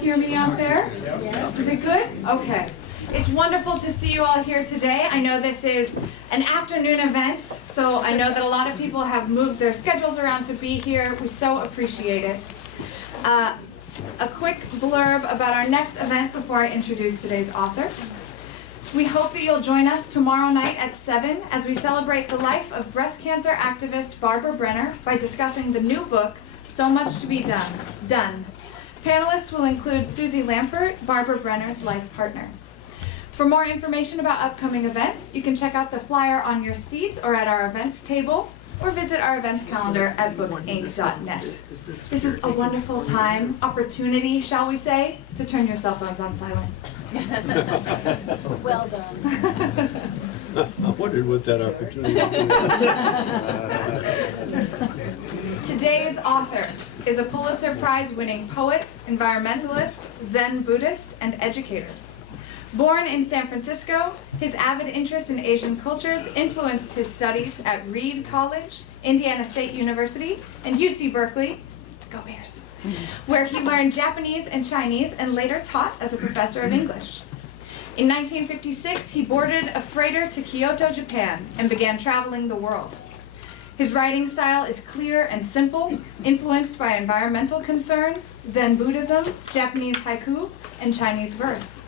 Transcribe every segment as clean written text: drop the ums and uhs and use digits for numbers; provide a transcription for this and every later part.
hear me out there? Yes. Is it good? Okay. It's wonderful to see you all here today. I know this is an afternoon event, so I know that a lot of people have moved their schedules around to be here. We so appreciate it. A quick blurb about our next event before I introduce today's author. We hope that you'll join us tomorrow night at 7 as we celebrate the life of breast cancer activist Barbara Brenner by discussing the new book, So Much to Be Done. Panelists will include Susie Lampert, Barbara Brenner's life partner. For more information about upcoming events, you can check out the flyer on your seat or at our events table, or visit our events calendar at booksinc.net. This is a wonderful time, opportunity, shall we say, to turn your cell phones on silent. Well done. I wondered what that opportunity was. Today's author is a Pulitzer Prize-winning poet, environmentalist, Zen Buddhist, and educator. Born in San Francisco, his avid interest in Asian cultures influenced his studies at Reed College, Indiana State University, and UC Berkeley, go Bears, where he learned Japanese and Chinese and later taught as a professor of English. In 1956, he boarded a freighter to Kyoto, Japan, and began traveling the world. His writing style is clear and simple, influenced by environmental concerns, Zen Buddhism, Japanese haiku, and Chinese verse.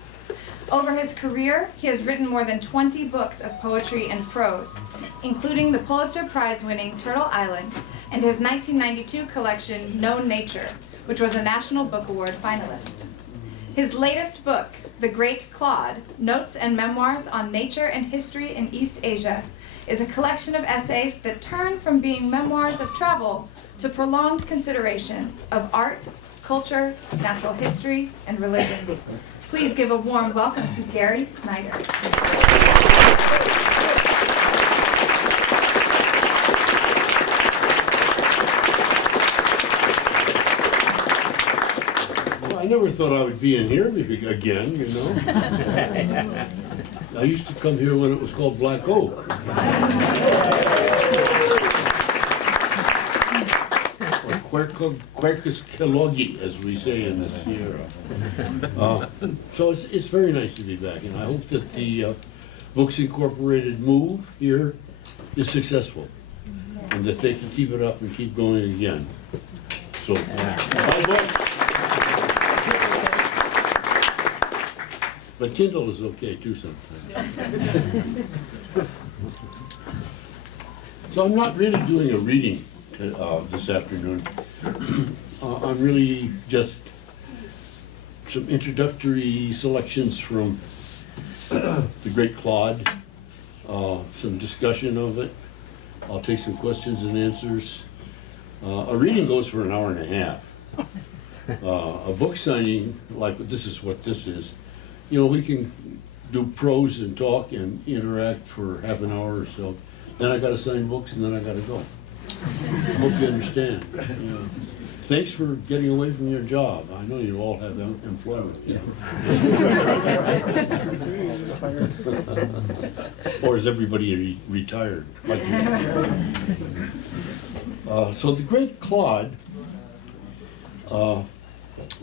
Over his career, he has written more than 20 books of poetry and prose, including the Pulitzer Prize-winning Turtle Island and his 1992 collection, Known Nature, which was a National Book Award finalist. His latest book, The Great Claude, Notes and Memoirs on Nature and History in East Asia, is a collection of essays that turn from being memoirs of travel to prolonged considerations of art, culture, natural history, and religion. Please give a warm welcome to Gary Snyder. Well, I never thought I would be in here again, you know. I used to come here when it was called Black Oak. Quercus Kelogi, as we say in the Sierra. So it's very nice to be back, and I hope that the Books Incorporated move here is successful, and that they can keep it up and keep going again. So, but Kindle is okay too sometimes. So I'm not really doing a reading this afternoon. I'm really just some introductory selections from The Great Claude, some discussion of it. I'll take some questions and answers. A reading goes for an hour and a half. A book signing, like this is what this is, you know, we can do prose and talk and interact for half an hour or so. Then I gotta sign books and then I gotta go. I hope you understand. You know. Thanks for getting away from your job. I know you all have employment. You know. Or is everybody retired? Like so The Great Claude,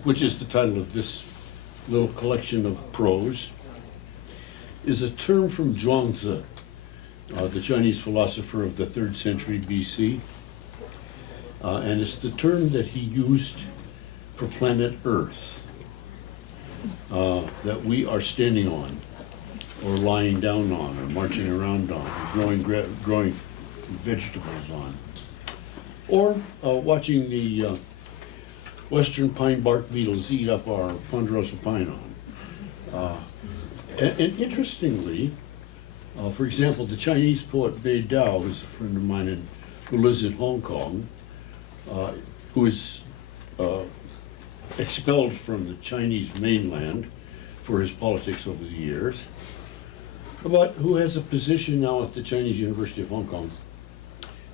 which is the title of this little collection of prose, is a term from Zhuangzi, the Chinese philosopher of the 3rd century BC. And it's the term that he used for planet Earth, that we are standing on, or lying down on, or marching around on, or growing vegetables on, or watching the western pine bark beetles eat up our ponderosa pine on. And interestingly, for example, the Chinese poet Bei Dao, who's a friend of mine who lives in Hong Kong, who was expelled from the Chinese mainland for his politics over the years, but who has a position now at the Chinese University of Hong Kong.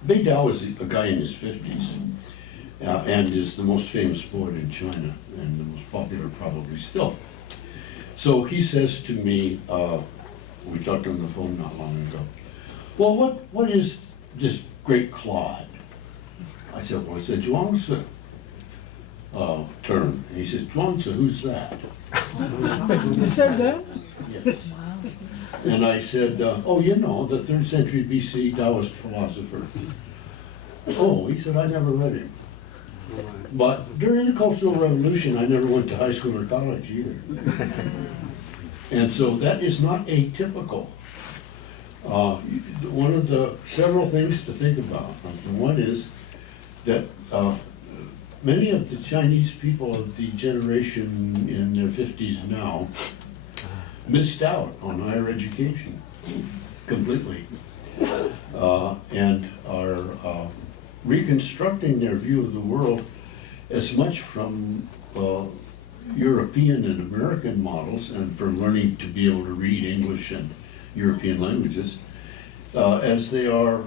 Bei Dao is a guy in his 50s and is the most famous poet in China and the most popular probably still. So he says to me, we talked on the phone not long ago, well, what is this Great Claude? I said, well, it's a Zhuangzi. term. And he says, Zhuangzi, who's that? You said that? Yes. And I said, oh, you know, the 3rd century BC Taoist philosopher. Oh, he said, I never read him. But during the Cultural Revolution, I never went to high school or college either. And so that is not atypical. One of the several things to think about, one is that many of the Chinese people of the generation in their 50s now missed out on higher education completely, and are reconstructing their view of the world as much from European and American models and from learning to be able to read English and European languages as they are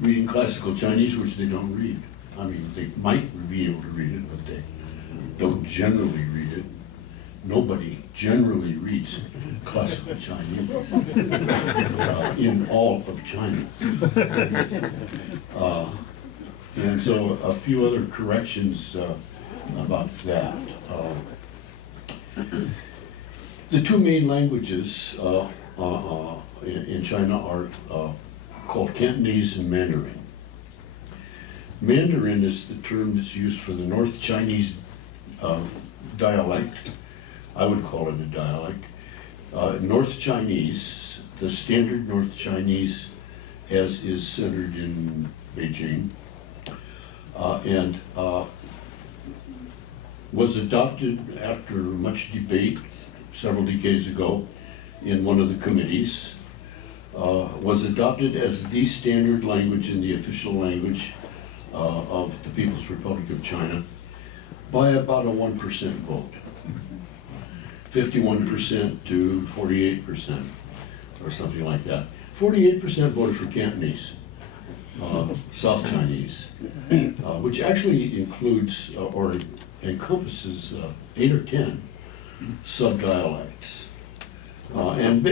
reading classical Chinese, which they don't read. I mean, they might be able to read it, but they don't generally read it. Nobody generally reads classical Chinese in all of China. And so a few other corrections about that. The two main languages in China are called Cantonese and Mandarin. Mandarin is the term that's used for the North Chinese dialect. I would call it a dialect. North Chinese, the standard North Chinese as is centered in Beijing, and was adopted after much debate several decades ago in one of the committees, was adopted as the standard language and the official language of the People's Republic of China by about a 1% vote. 51% to 48%, or something like that. 48% voted for Cantonese, South Chinese, which actually includes or encompasses 8 or 10 subdialects. And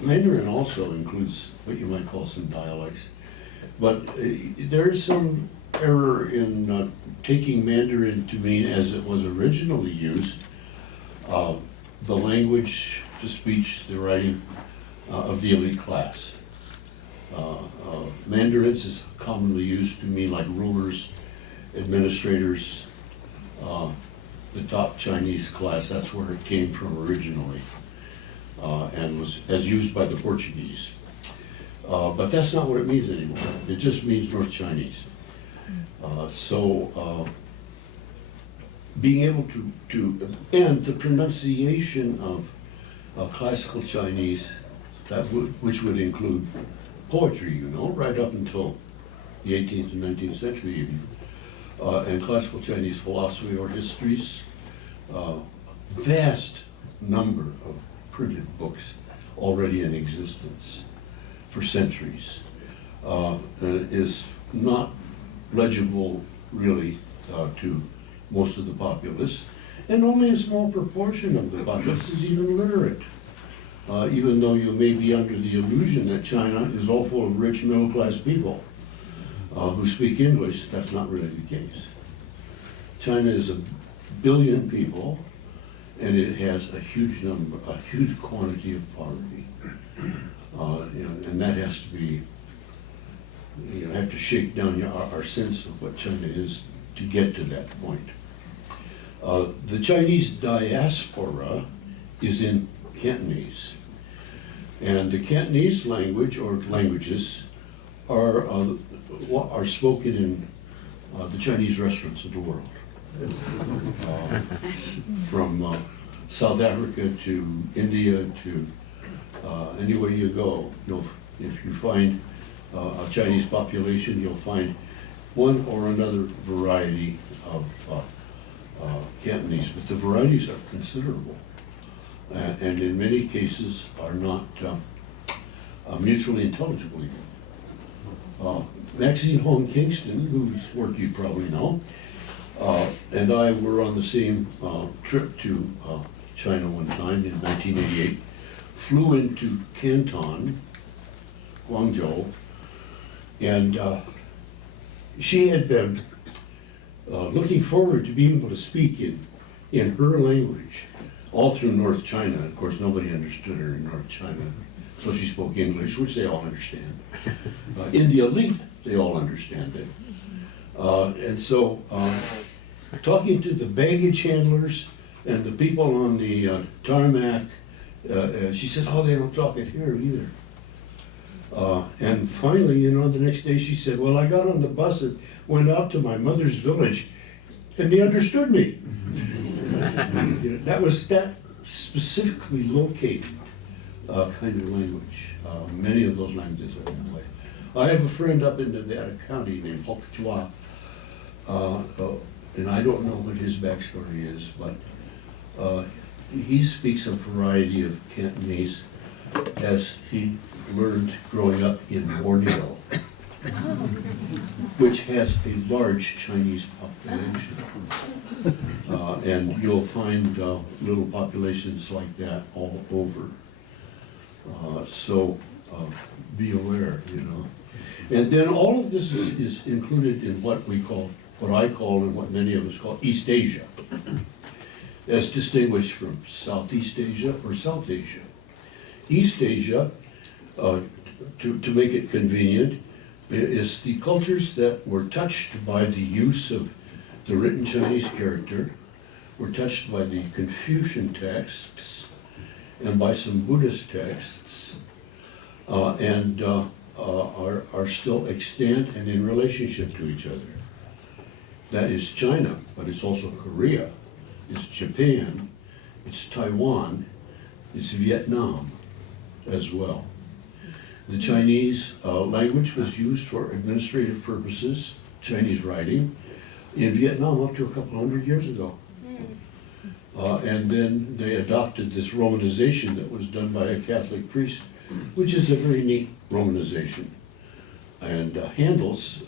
Mandarin also includes what you might call some dialects. But there is some error in taking Mandarin to mean, as it was originally used, the language, the speech, the writing of the elite class. Mandarin is commonly used to mean like rulers, administrators, the top Chinese class. That's where it came from originally, and was as used by the Portuguese. But that's not what it means anymore. It just means North Chinese. So being able to and the pronunciation of classical Chinese, which would include poetry, you know, right up until the 18th and 19th century even, and classical Chinese philosophy or histories, vast number of printed books already in existence for centuries, is not legible really to most of the populace, and only a small proportion of the populace is even literate. Even though you may be under the illusion that China is all full of rich middle-class people who speak English, that's not really the case. China is 1 billion people, and it has a huge quantity of poverty. And that has to be, you have to shake down our sense of what China is to get to that point. The Chinese diaspora is in Cantonese. And the Cantonese language, or languages, are spoken in the Chinese restaurants of the world. From South Africa to India to anywhere you go, if you find a Chinese population, you'll find one or another variety of Cantonese, but the varieties are considerable. And in many cases are not mutually intelligible even. Maxine Hong Kingston, whose work you probably know, and I were on the same trip to China one time in 1988, flew into Canton, Guangzhou, and she had been looking forward to being able to speak in her language all through North China. Of course, nobody understood her in North China, so she spoke English, which they all understand. In the elite, they all understand it. And so, talking to the baggage handlers and the people on the tarmac, she said, oh, they don't talk it here either. And finally, the next day she said, well, I got on the bus and went out to my mother's village, and they understood me. That was that specifically located kind of language. Many of those languages are that way. I have a friend up in Nevada County named Hokichwa, and I don't know what his backstory is, but he speaks a variety of Cantonese as he learned growing up in Borneo, which has a large Chinese population. And you'll find little populations like that all over. So be aware, And then all of this is included in what I call, and what many of us call East Asia, as distinguished from Southeast Asia or South Asia. East Asia, to make it convenient, is the cultures that were touched by the use of the written Chinese character, were touched by the Confucian texts, and by some Buddhist texts, and are still extant and in relationship to each other. That is China, but it's also Korea, it's Japan, it's Taiwan, it's Vietnam as well. The Chinese language was used for administrative purposes, Chinese writing, in Vietnam up to a couple hundred years ago. And then they adopted this Romanization that was done by a Catholic priest, which is a very neat Romanization. And handles,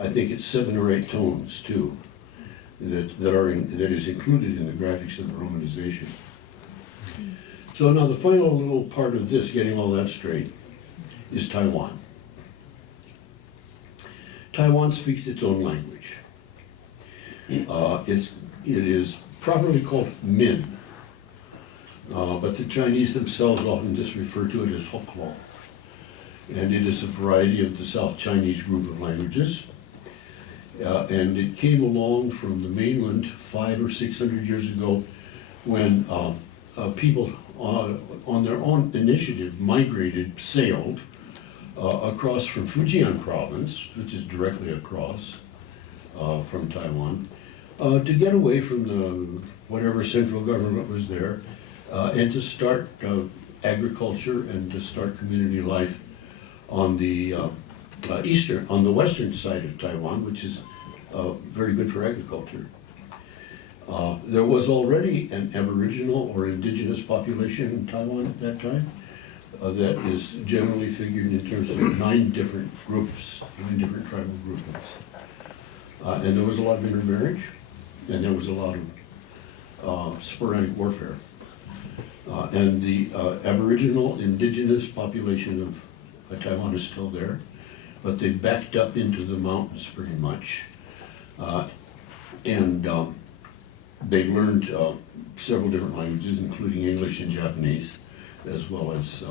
I think it's 7 or 8 tones too, that is included in the graphics of the Romanization. So now the final little part of this, getting all that straight, is Taiwan. Taiwan speaks its own language. It is properly called Min, but the Chinese themselves often just refer to it as Hoklo. And it is a variety of the South Chinese group of languages. And it came along from the mainland 500 or 600 years ago when people on their own initiative sailed across from Fujian province, which is directly across from Taiwan, to get away from the whatever central government was there, and to start agriculture and to start community life on the western side of Taiwan, which is very good for agriculture. There was already an Aboriginal or indigenous population in Taiwan at that time that is generally figured in terms of 9 different groups, 9 different tribal groupings. And there was a lot of intermarriage, and there was a lot of sporadic warfare. And the Aboriginal indigenous population of Taiwan is still there, but they backed up into the mountains pretty much. And they learned several different languages, including English and Japanese, as well as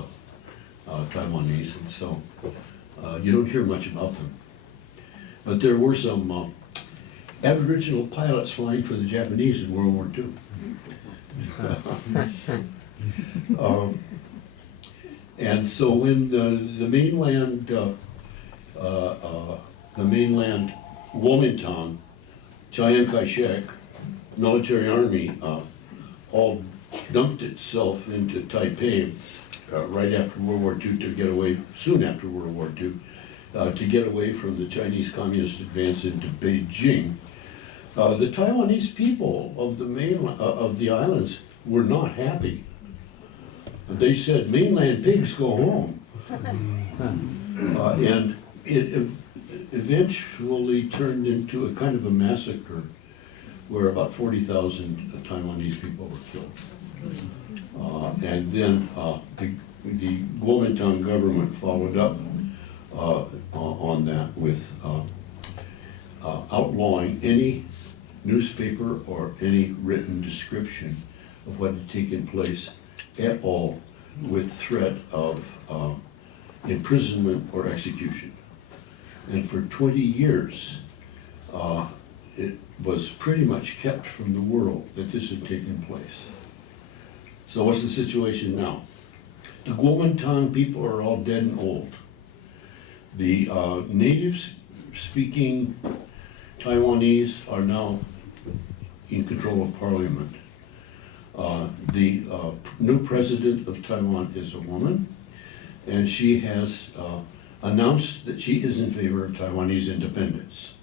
Taiwanese, and so you don't hear much about them. But there were some Aboriginal pilots flying for the Japanese in World War II. And so when the mainland Kuomintang, Chiang Kai-shek, military army, all dumped itself into Taipei right after World War II to get away, soon after World War II, to get away from the Chinese Communist advance into Beijing. The Taiwanese people of the mainland, of the islands, were not happy. They said, mainland pigs go home. And it eventually turned into a kind of a massacre where about 40,000 Taiwanese people were killed. And then the Kuomintang government followed up on that with outlawing any newspaper or any written description of what had taken place at all with threat of imprisonment or execution. And for 20 years, it was pretty much kept from the world that this had taken place. So what's the situation now? The Kuomintang people are all dead and old. The native-speaking Taiwanese are now in control of parliament. The new president of Taiwan is a woman, and she has announced that she is in favor of Taiwanese independence.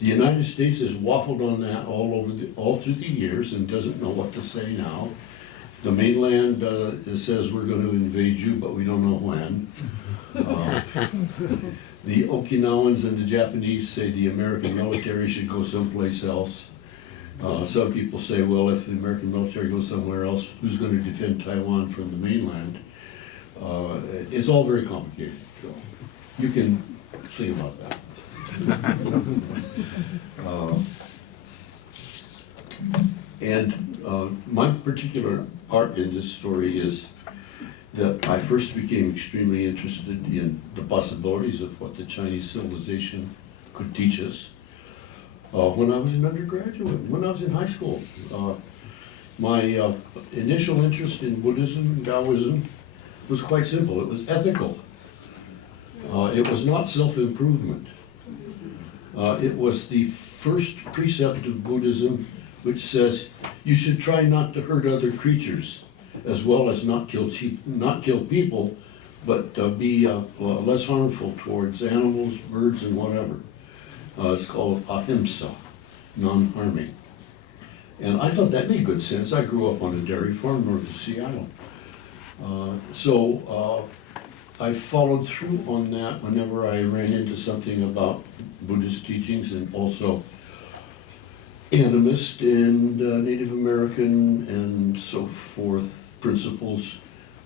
The United States has waffled on that all through the years and doesn't know what to say now. The mainland says we're going to invade you, but we don't know when. The Okinawans and the Japanese say the American military should go someplace else. Some people say, well, if the American military goes somewhere else, who's going to defend Taiwan from the mainland? It's all very complicated. So you can see about that. My particular part in this story is that I first became extremely interested in the possibilities of what the Chinese civilization could teach us when I was an undergraduate, when I was in high school. My initial interest in Buddhism and Taoism was quite simple. It was ethical. It was not self-improvement. It was the first precept of Buddhism which says you should try not to hurt other creatures, as well as not kill people, but be less harmful towards animals, birds, and whatever. It's called ahimsa, non-harming. And I thought that made good sense. I grew up on a dairy farm north of Seattle. So I followed through on that whenever I ran into something about Buddhist teachings, and also animist and Native American and so forth principles,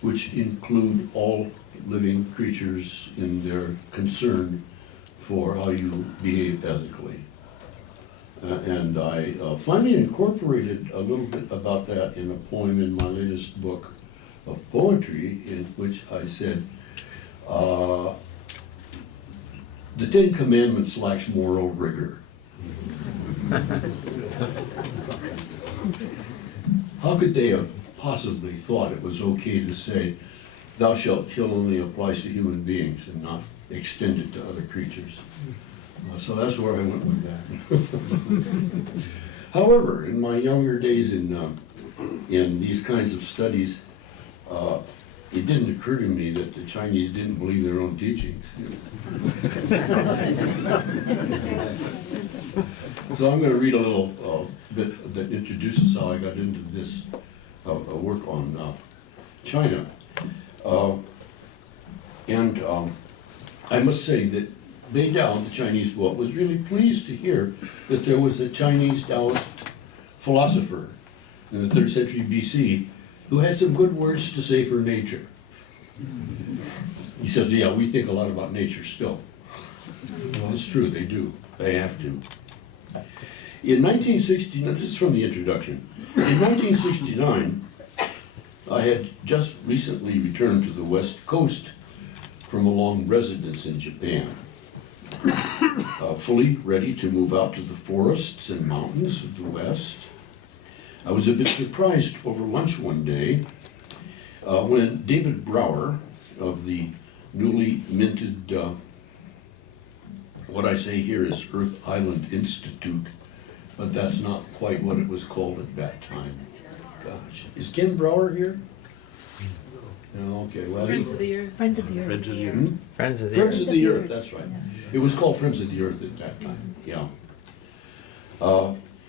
which include all living creatures in their concern for how you behave ethically. And I finally incorporated a little bit about that in a poem in my latest book of poetry, in which I said, the Ten Commandments lacks moral rigor. How could they have possibly thought it was okay to say, thou shalt kill only applies to human beings and not extend it to other creatures? So that's where I went with that. However, in my younger days in these kinds of studies, it didn't occur to me that the Chinese didn't believe their own teachings. So I'm going to read a little bit that introduces how I got into this work on China. I must say that Bei Dao, the Chinese poet, was really pleased to hear that there was a Chinese Taoist philosopher in the 3rd century BC who had some good words to say for nature. He said, yeah, we think a lot about nature still. Well, it's true, they do. They have to. In 1960, this is from the introduction. In 1969, I had just recently returned to the West Coast from a long residence in Japan, fully ready to move out to the forests and mountains of the West. I was a bit surprised over lunch one day when David Brower of the newly minted, what I say here is Earth Island Institute, but that's not quite what it was called at that time. Gosh, is Ken Brower here? No, okay, well. Friends of the Earth. Friends of the Earth. Friends of the Earth. Hmm? Friends of the Friends Earth. of the Earth, that's right. It was called Friends of the Earth at that time, yeah.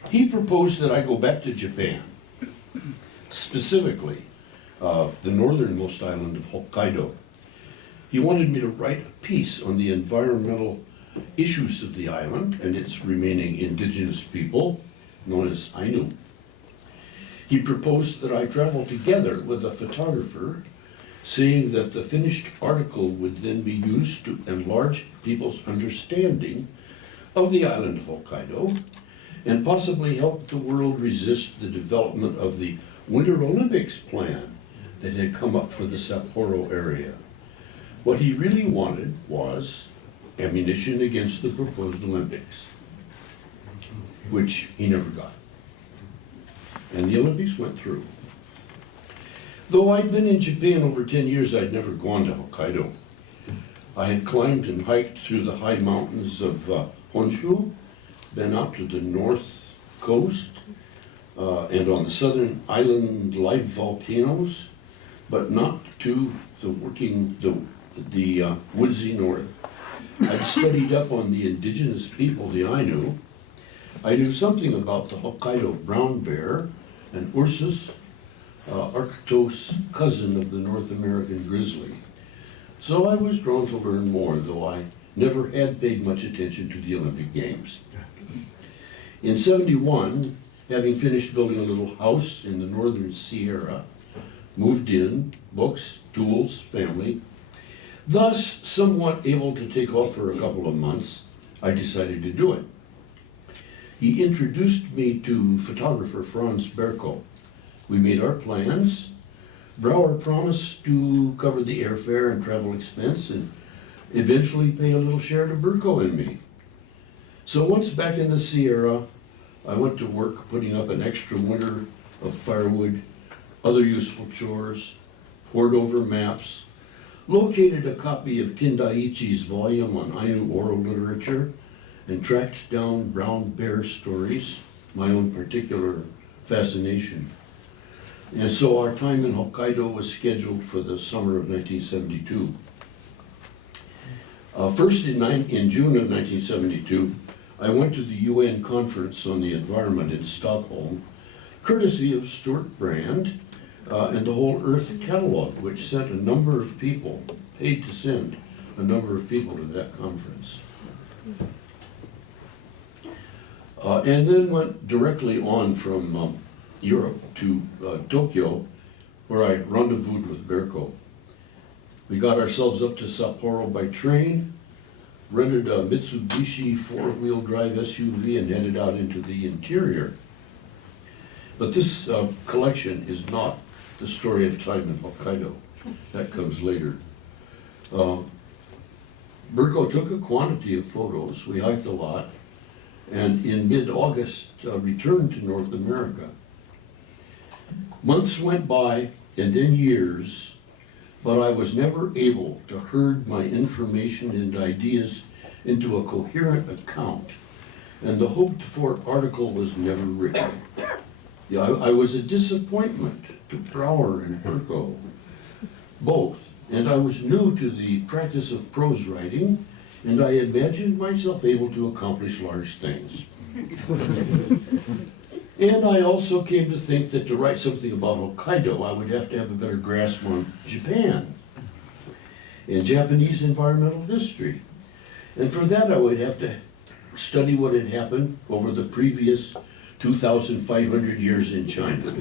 He proposed that I go back to Japan, specifically the northernmost island of Hokkaido. He wanted me to write a piece on the environmental issues of the island and its remaining indigenous people, known as Ainu. He proposed that I travel together with a photographer, saying that the finished article would then be used to enlarge people's understanding of the island of Hokkaido and possibly help the world resist the development of the Winter Olympics plan that had come up for the Sapporo area. What he really wanted was ammunition against the proposed Olympics, which he never got. And the Olympics went through. Though I'd been in Japan over 10 years, I'd never gone to Hokkaido. I had climbed and hiked through the high mountains of Honshu, been out to the north coast, and on the southern island live volcanoes, but not to the woodsy north. I'd studied up on the indigenous people, the Ainu. I knew something about the Hokkaido brown bear and Ursus arctos, cousin of the North American grizzly. So I was drawn to learn more, though I never had paid much attention to the Olympic Games. In '71, having finished building a little house in the northern Sierra, moved in, books, tools, family. Thus, somewhat able to take off for a couple of months, I decided to do it. He introduced me to photographer Franz Berkeley. We made our plans. Brower promised to cover the airfare and travel expense and eventually pay a little share to Berkeley and me. So once back in the Sierra, I went to work putting up an extra winter of firewood, other useful chores, poured over maps, located a copy of Kindaichi's volume on Ainu oral literature, and tracked down brown bear stories, my own particular fascination. And so our time in Hokkaido was scheduled for the summer of 1972. First in June of 1972, I went to the UN Conference on the Environment in Stockholm, courtesy of Stuart Brand and the Whole Earth Catalog, which sent a number of people, paid to send a number of people to that conference. And then went directly on from Europe to Tokyo, where I rendezvoused with Berkeley. We got ourselves up to Sapporo by train, rented a Mitsubishi four-wheel drive SUV and headed out into the interior. But this collection is not the story of time in Hokkaido. That comes later. Berkeley took a quantity of photos. We hiked a lot. And in mid-August, returned to North America. Months went by, and then years, but I was never able to herd my information and ideas into a coherent account, and the hoped-for article was never written. Yeah, I was a disappointment to Brower and Berkeley, both, and I was new to the practice of prose writing, and I imagined myself able to accomplish large things. And I also came to think that to write something about Hokkaido, I would have to have a better grasp on Japan and Japanese environmental history. And for that, I would have to study what had happened over the previous 2,500 years in China.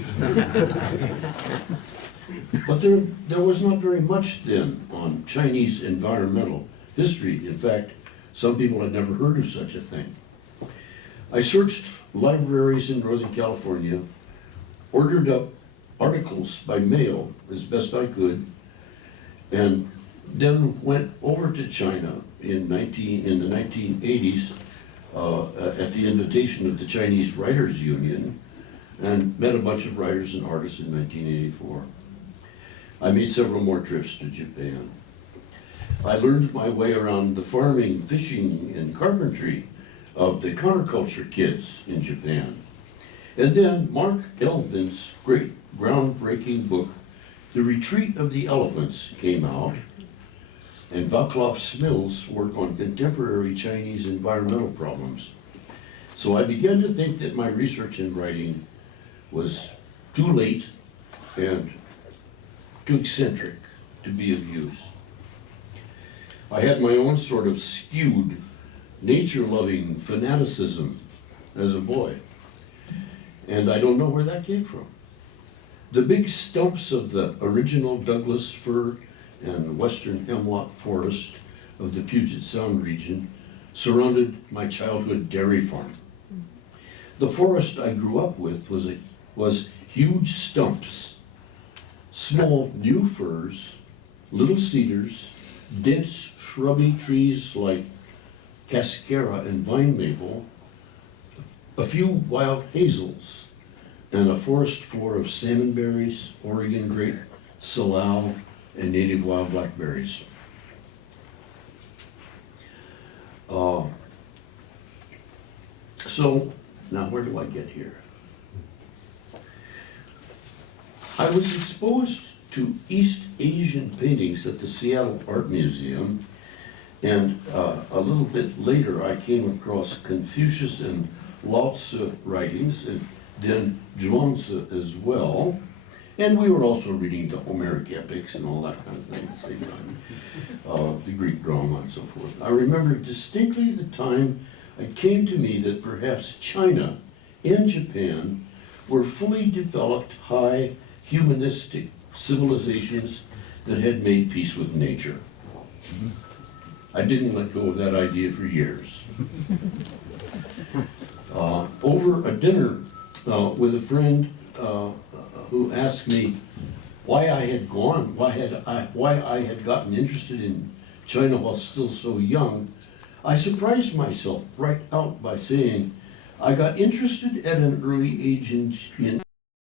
But there was not very much then on Chinese environmental history. In fact, some people had never heard of such a thing. I searched libraries in Northern California, ordered up articles by mail as best I could, and then went over to China in the 1980s at the invitation of the Chinese Writers Union, and met a bunch of writers and artists in 1984. I made several more trips to Japan. I learned my way around the farming, fishing, and carpentry of the counterculture kids in Japan. And then Mark Elvin's great groundbreaking book, The Retreat of the Elephants, came out, and Vaclav Smil's work on contemporary Chinese environmental problems. So I began to think that my research and writing was too late and too eccentric to be of use. I had my own sort of skewed, nature-loving fanaticism as a boy, and I don't know where that came from. The big stumps of the original Douglas fir and western hemlock forest of the Puget Sound region surrounded my childhood dairy farm. The forest I grew up with was huge stumps, small new firs, little cedars, dense shrubby trees like cascara and vine maple, a few wild hazels, and a forest floor of salmonberries, Oregon grape, salal, and native wild blackberries. So, now where do I get here? I was exposed to East Asian paintings at the Seattle Art Museum, and a little bit later I came across Confucius and Lao Tzu writings, and then Zhuangzi as well. And we were also reading the Homeric epics and all that kind of thing at the same time, the Greek drama and so forth. I remember distinctly the time it came to me that perhaps China and Japan were fully developed, high humanistic civilizations that had made peace with nature. I didn't let go of that idea for years. Over a dinner with a friend who asked me why I had gotten interested in China while still so young, I surprised myself right out by saying I got interested at an early age in